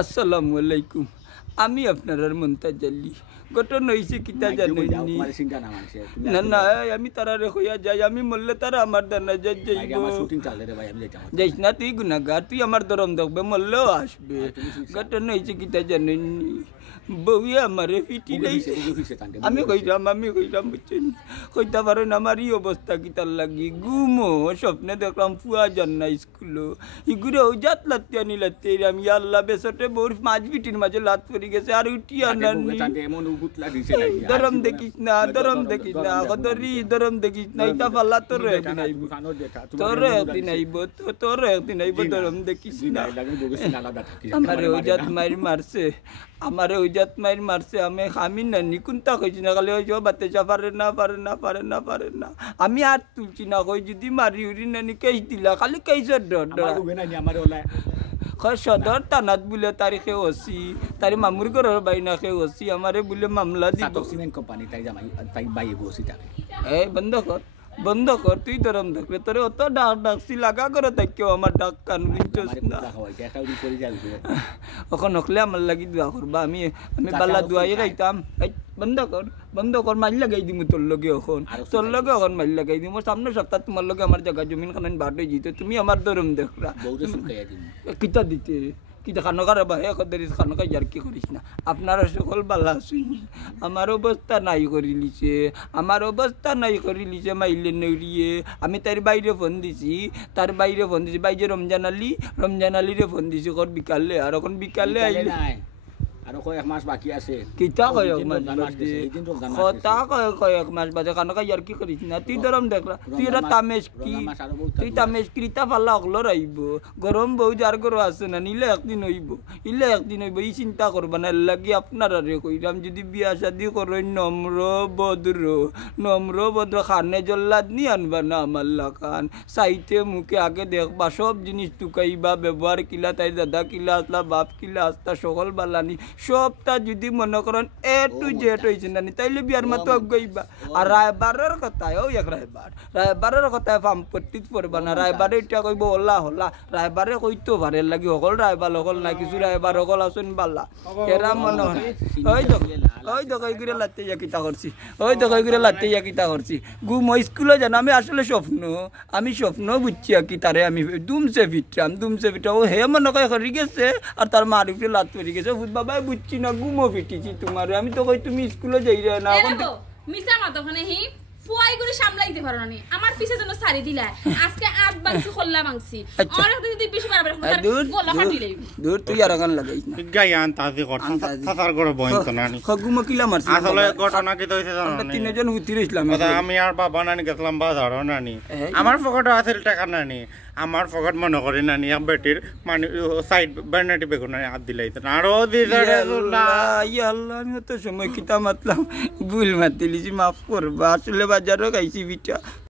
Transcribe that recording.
আসসালামু আলাইকুম। আমি আপনার মন্তাজাল্লি ঘটনা হয়েছে কিতা জানেননি? না না আমি তারারে হইয়া যাই, আমি মরলে তারা আমার দানা যাই যাইস না, তুই গুনাগার, তুই আমার দরম দেখবে, মরলেও আসবে। ঘটনা হয়েছে কিতা জানেননি? বউয়ে আমারে পিটি লাইছে। আমি কইরাম বুঝছেন, কইতে পারেন আমার এই অবস্থা কিতার লাগি। ঘুমো স্বপ্নে দেখলাম ফুয়া যান না স্কুলো, ইগুরে ওজাত লাত্তি আনি লাত্তি আমি আল্লাহ বেসটে বউর মাঝ পিটির মাঝে লাত পড়ে গেছে আর উঠি আনানি। দরম দেখিস না দরম দেখিস না, ইটা পাল্লা তোর একদিন আইব, তোর একদিন আইব দরম দেখিস না। আমারে ওজাত মারছে, আমি নানি কোনটা কইছি না, খালি ওই বাতে যা পারে না আমি আর তুলছি না, কই যদি মারি উড়ি নানি কেস দিলা, খালি কেসের ডর সদর থানাত বলে তারিখে ওসি, তারি মামুর ঘরের বাইনা খে ওসি আমারে বলে মামলা দিব। এই বন্ধ কর তুই দরম দেখলে তোরে অত ডাকছি লাগা করে তাকেও আমার ডাক কান বুঝছস না। ওখন নকলে আমার লাগি দোয়া করবা, আমি বাল্লা দোয়াই গাইতাম। বন্ধ কর মাইল লাগাই দিমু তোর লগে, এখন মাইল লাগাই দিমু। সামনের সপ্তাহ তোমার লগে আমার জায়গা জমিন খান বাট হয়ে যেত, তুমি আমার দরম দেখলা কিতা দিতে কিতা খানকার বাহে কদারি খানকা ইয়ার কি করিস না। আপনারা সকল বালা আছেন? আমার অবস্থা নাই করে লিছে মাইলে নড়িয়ে। আমি তার বাইরে ফোন দিছি, বাইরে রমজান আলীরে ফোন দিছি কর বিকালে, আর এখন বিকালে আইলে আর কয়েক মাস বাকি আছে। কিতা কয়েক মাস বাদে কানকা ইয়ার কি করিস না। তুই দরম দেখলা, তুই এটা তামেশ কি তা পাল্লা অকলর আইব। গরম বউ যার গরম আছে না, নিলে একদিন হইব ই চিন্তা করবা না। লাগি আপনারা রে কইরাম, যদি বিয়া শাদি করেন নম্র ভদ্র খানে জল্লাদ নি আনবা না আমার লাখান। সাইতে মুখে আগে দেখবা, সব জিনিস টুকাইবা, ব্যবহার কিলা, তাই দাদা কিলা আসলা, বাপ কিলা আসতা, সকল বালানি সবটা যদি মনে করেন এ টু জেড হয়েছে না, তাইলে বিয়ার মতো গইবা। আর রায়বারের কথায় রায়বারের কথায় ফাম্পত্তিত পড়বা না। রায়বারে এটা কইব হলা রায়বারে কইতো ভারে লাগি সকল রায়বার সকল না, কিছু রায়বার সকল আছেন বালা এরা মনে হয় ওই দেখো এইগুলো লাতে ইয়া কিতা করছি গুম স্কুলে জানো। আমি আসলে স্বপ্ন বুঝছি কি তারে আমি দুমসে ফিটরাম ও হে মনে করি গেছে আর তার মার উপরে লাত পড়ে গেছে। বাবাই বুঝছি না, গুমো ফিটিছি তোমার। আমি তো কই তুমি স্কুলে যাই রে না, এখন মিছা মত ওখানে হি ফুয়াই করে সামলাইতে পারো না। আমার পিছে যেন সারি দিলা, আজকে আট বাংছি খোল্লা বাংছি অনেক যদি বেশি বারবার গলা ফাটি লইব। দূর তুই আর গান লাগাইস না, গায়ান তাজি করছ সাসার করে বইত না নি খগুমো কিলা মারছ। আসলে ঘটনা কি হইছে জানো না, তিনজন হুতি রইছিলাম। আমি আর বাবা নানি গেছিলাম বাজার নানি, আমার পকেটে আছিল টাকা নানি, আমার পকেট মনে করি নানি এক বেটির মানে সাইড বার্নাটি বেগুন হাত দিলাইতে আরো দিছারে না। ইয়া আল্লাহ, আমি তো সময় কিতা মাতলাম, ভুল মাতিলিছি, মাফ করবা। আসলে বাজারও খাইছি বিটা।